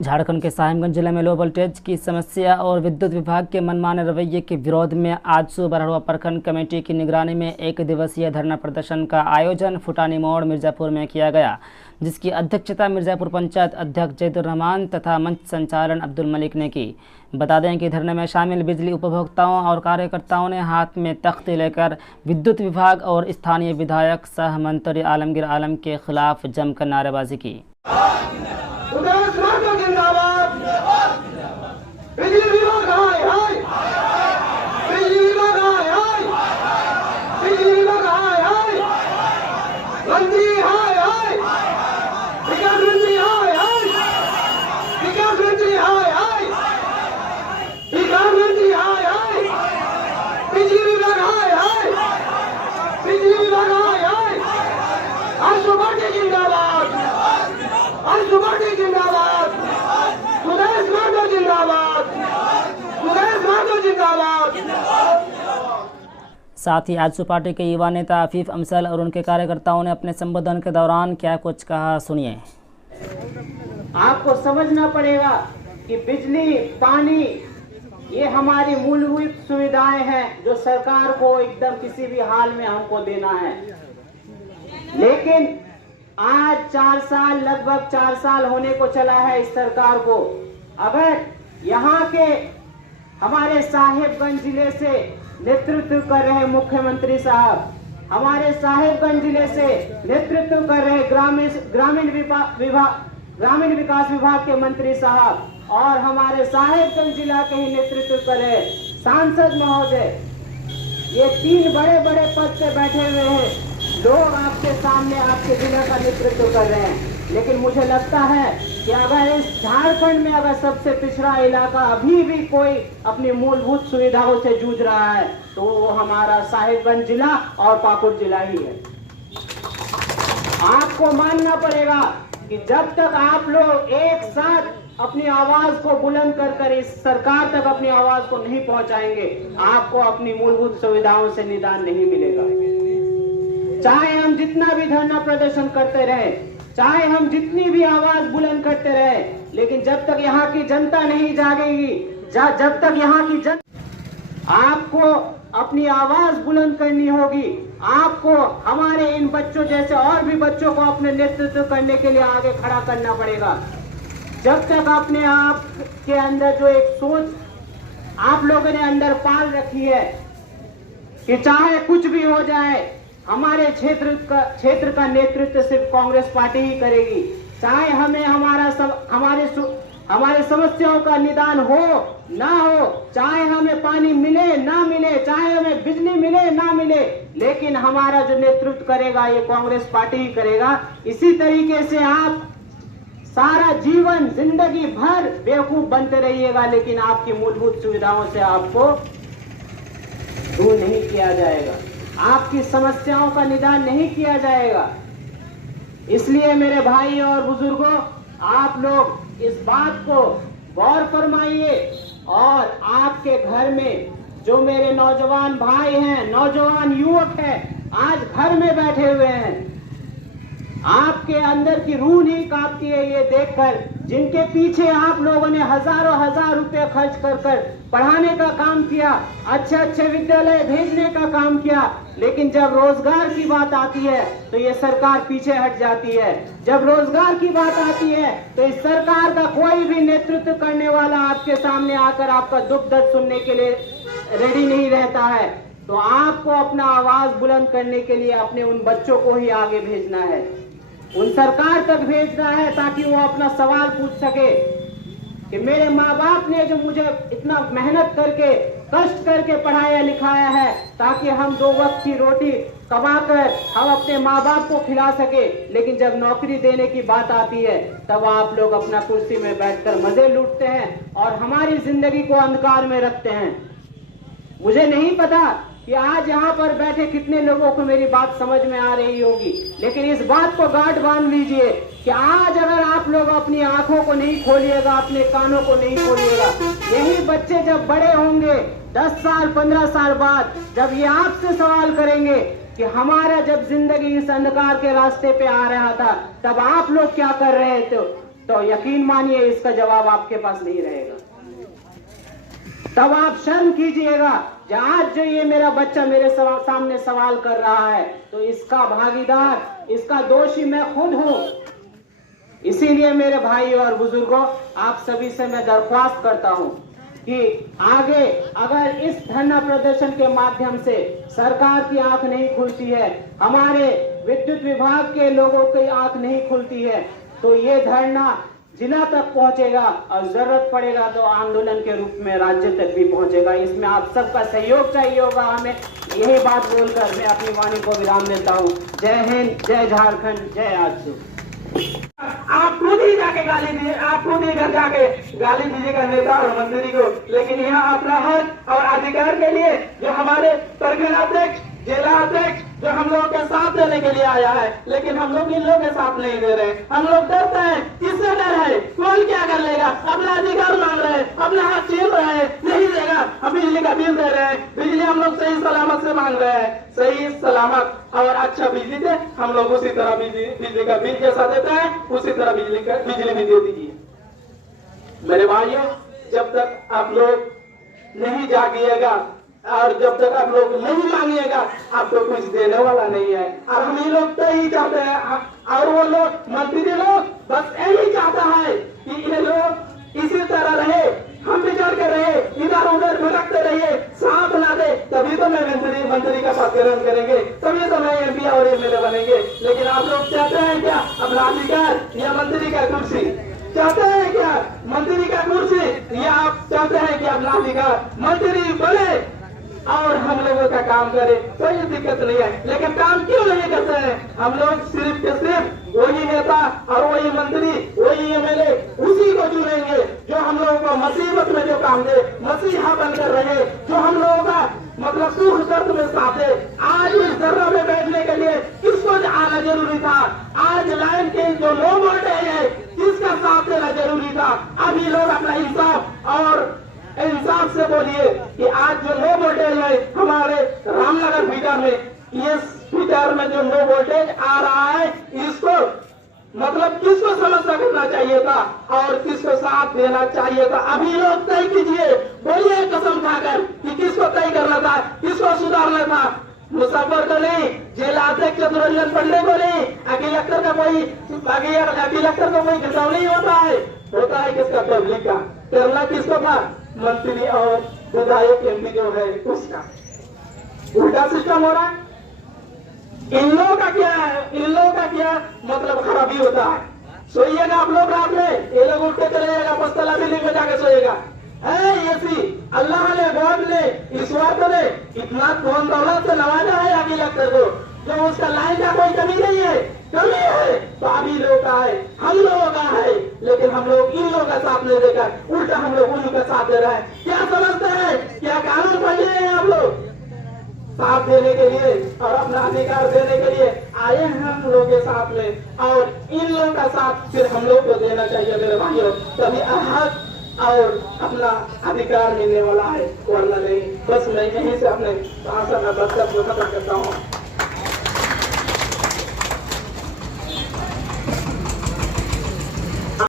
झारखंड के साहिबगंज जिले में लो वोल्टेज की समस्या और विद्युत विभाग के मनमाने रवैये के विरोध में आज सुबह प्रखंड कमेटी की निगरानी में एक दिवसीय धरना प्रदर्शन का आयोजन फुटानी मोड़ मिर्जापुर में किया गया, जिसकी अध्यक्षता मिर्जापुर पंचायत अध्यक्ष जैदुर रहमान तथा मंच संचालन अब्दुल मलिक ने की। बता दें कि धरने में शामिल बिजली उपभोक्ताओं और कार्यकर्ताओं ने हाथ में तख्ती लेकर विद्युत विभाग और स्थानीय विधायक सह मंत्री आलमगीर आलम के खिलाफ जमकर नारेबाजी की। साथ ही आजसू पार्टी के युवा नेता आफिफ अमसल और उनके कार्यकर्ताओं ने अपने संबोधन के दौरान क्या कुछ कहा, सुनिए। आपको समझना पड़ेगा कि बिजली, पानी ये हमारी मूलभूत सुविधाएं हैं जो सरकार को एकदम किसी भी हाल में हमको देना है। लेकिन आज 4 साल, लगभग 4 साल होने को चला है इस सरकार को। अगर यहाँ के हमारे साहिबगंज जिले से नेतृत्व कर रहे मुख्यमंत्री साहब, हमारे साहिबगंज जिले से नेतृत्व कर रहे ग्रामीण विकास विभाग के मंत्री साहब और हमारे साहिबगंज जिला के ही नेतृत्व कर रहे सांसद महोदय, ये 3 बड़े बड़े पद पे बैठे हुए हैं लोग आपके सामने आपके जिला का नेतृत्व कर रहे हैं। लेकिन मुझे लगता है कि अगर इस झारखंड में अगर सबसे पिछड़ा इलाका अभी भी कोई अपनी मूलभूत सुविधाओं से जूझ रहा है तो वो हमारा साहिबगंज जिला और पाकुड़ जिला ही है। आपको मानना पड़ेगा कि जब तक आप लोग एक साथ अपनी आवाज को बुलंद कर इस सरकार तक अपनी आवाज को नहीं पहुंचाएंगे, आपको अपनी मूलभूत सुविधाओं से निदान नहीं मिलेगा। चाहे हम जितना भी धरना प्रदर्शन करते रहे, चाहे हम जितनी भी आवाज बुलंद करते रहे, लेकिन जब तक यहाँ की जनता नहीं जागेगी, जब तक यहाँ की आपको अपनी आवाज बुलंद करनी होगी। आपको हमारे इन बच्चों जैसे और भी बच्चों को अपने नेतृत्व करने के लिए आगे खड़ा करना पड़ेगा। जब तक अपने आप के अंदर जो एक सोच आप लोगों ने अंदर पाल रखी है कि चाहे कुछ भी हो जाए हमारे क्षेत्र का नेतृत्व सिर्फ कांग्रेस पार्टी ही करेगी, चाहे हमें हमारे समस्याओं का निदान हो ना हो, चाहे हमें पानी मिले ना मिले, चाहे हमें बिजली मिले ना मिले, लेकिन हमारा जो नेतृत्व करेगा ये कांग्रेस पार्टी ही करेगा। इसी तरीके से आप सारा जीवन जिंदगी भर बेवकूफ बनते रहिएगा, लेकिन आपकी मूलभूत सुविधाओं से आपको दूर नहीं किया जाएगा, आपकी समस्याओं का निदान नहीं किया जाएगा। इसलिए मेरे भाई और बुजुर्गों, आप लोग इस बात को गौर फरमाइए और आपके घर में जो मेरे नौजवान भाई हैं, नौजवान युवक हैं, आज घर में बैठे हुए हैं, आपके अंदर की रूह नहीं कांपती है ये देखकर, जिनके पीछे आप लोगों ने हजारों हजार रुपए खर्च कर पढ़ाने का काम किया, अच्छे अच्छे विद्यालय भेजने का काम किया, लेकिन जब रोजगार की बात आती है तो ये सरकार पीछे हट जाती है। जब रोजगार की बात आती है तो इस सरकार का कोई भी नेतृत्व करने वाला आपके सामने आकर आपका दुख दर्द सुनने के लिए रेडी नहीं रहता है। तो आपको अपना आवाज बुलंद करने के लिए अपने उन बच्चों को ही आगे भेजना है, उन सरकार तक भेजना है, ताकि वो अपना सवाल पूछ सके कि मेरे माँ बाप ने जो मुझे इतना मेहनत करके कष्ट करके पढ़ाया लिखाया है ताकि हम 2 वक्त की रोटी कमाकर हम अपने माँ बाप को खिला सके, लेकिन जब नौकरी देने की बात आती है तब आप लोग अपना कुर्सी में बैठकर मजे लूटते हैं और हमारी जिंदगी को अंधकार में रखते हैं। मुझे नहीं पता कि आज यहाँ पर बैठे कितने लोगों को मेरी बात समझ में आ रही होगी, लेकिन इस बात को गांठ बांध लीजिए कि आज अगर आप लोग अपनी आंखों को नहीं खोलिएगा, अपने कानों को नहीं खोलिएगा, यही बच्चे जब बड़े होंगे 10 साल 15 साल बाद, जब ये आपसे सवाल करेंगे कि हमारा जब जिंदगी इस अंधकार के रास्ते पे आ रहा था तब आप लोग क्या कर रहे थे, तो यकीन मानिए इसका जवाब आपके पास नहीं रहेगा। तब आप शर्म कीजिएगा। आज जो ये मेरा बच्चा मेरे सामने सवाल कर रहा है तो इसका भागीदार, इसका दोषी मैं खुद हूं। इसीलिए मेरे भाई और बुजुर्गों, आप सभी से मैं दरख्वास्त करता हूं कि आगे अगर इस धरना प्रदर्शन के माध्यम से सरकार की आंख नहीं खुलती है, हमारे विद्युत विभाग के लोगों की आंख नहीं खुलती है, तो ये धरना जिला तक पहुंचेगा और जरूरत पड़ेगा तो आंदोलन के रूप में राज्य तक भी पहुंचेगा। इसमें आप सबका सहयोग चाहिए होगा हमें। यही बात बोलकर मैं अपनी वाणी को विराम देता हूं। जय हिंद, जय झारखंड, जय आजसू। आप खुद ही जाके गाली दीजिए, आप खुद ही घर जाके गाली दीजिएगा नेता और मंत्री को, लेकिन यहाँ अपना हक और अधिकार के लिए जो हमारे प्रखंड अध्यक्ष, जिला अध्यक्ष जो हम लोगों के साथ देने के लिए आया है, लेकिन हम लोग इन लोगों के साथ नहीं दे रहे। हम लोग डरते हैं। किससे डर है? कौन क्या कर लेगा? अपना अधिकार मांग रहे हैं, अपना हक छीन रहे हैं, नहीं देगा। हम बिजली का बिल दे रहे हैं, बिजली हम लोग सही सलामत से मांग रहे हैं, सही सलामत और अच्छा बिजली दे। हम लोग उसी तरह बिजली का बिल जैसा देते हैं उसी तरह बिजली भी दे दीजिए। मेरे भाइयों, जब तक आप लोग नहीं जागिएगा और जब तक आप लोग नहीं मांगिएगा, आपको कुछ देने वाला नहीं है। और हम ही लोग तो ही चाहते हैं, और वो लोग मंत्री लोग बस यही चाहता है कि ये लोग इसी तरह रहे, हम बिछड़ कर रहे, इधर उधर भटकते रहिए, साथ ना दे। तभी तो मैं मंत्री का पद ग्रहण करेंगे, तभी तो मैं MP और MLA बनेंगे। लेकिन आप लोग चाहते हैं क्या अपना अधिकार या मंत्री का कुर्सी? चाहते हैं क्या मंत्री का कुर्सी, या आप चाहते हैं कि अपना अधिकार मंत्री बने और हम लोगों का काम करे? कोई दिक्कत नहीं है, लेकिन काम क्यों नहीं करते हैं? हम लोग सिर्फ के सिर्फ वही नेता और वही मंत्री, वही MLA उसी को चुनेंगे जो हम लोगों को मुसीबत में जो काम दे, मसीहा बनकर रहे, जो हम लोगों का मतलब सुख दर्द में साथ दे। आज इस धरना में बैठने के लिए किसको आना जरूरी था? आज लाइन के जो लोग बैठे हैं किसका साथ देना जरूरी था? अभी लोग अपना इंसाफ और इंसाफ से बोलिए कि आज जो लो वोल्टेज है हमारे रामनगर फीडर में, ये फीडर में जो लो वोल्टेज आ रहा है, इसको मतलब किसको समझना करना चाहिए था और किसको साथ देना चाहिए था? अभी लोग तय कीजिए, बोलिए कसम खाकर कि किसको तय करना था, किसको सुधारना था? मुजफ्फर को नहीं, जिला अध्यक्ष चतुरंजन पांडे को नहीं, अखिल अख्तर का कोई अखिल अख्तर को कोई घटाव नहीं होता है किसका? पब्लिक का। करना किसको था? मंत्री और विधायक MP जो है उसका। उल्टा सिस्टम हो रहा है। इन लोगों का क्या है? इन लोगों का क्या मतलब खराबी होता है? सोइएगा आप लोग रात में, ये लोग उठ के चले जाएगा, बस्तला बिल्डिंग में जाके सोएगा। ऐसी अल्लाह ने, गॉड ने, ईश्वर ने इतना धन दौलत से नवाजा है अखिल अख्तर को, जो उसका लाइन का कोई कमी नहीं है। कमी है तो अभी लोग का है, हम लोगों का है, लेकिन हम लोग इन लोगों का साथ नहीं देकर उल्टा हम लोग उनका साथ दे रहे हैं। क्या समझते हैं? क्या कानून बन रहे हैं? आप लोग साथ देने के लिए और अपना अधिकार देने के लिए आए हैं हम लोग के साथ में, और इन लोगों का साथ फिर हम लोग को देना चाहिए मेरे भाइयों, तभी हक और अपना अधिकार मिलने वाला है, वरना नहीं। बस मैं यहीं से अपने भाषण में बदलाव खत्म करता हूँ।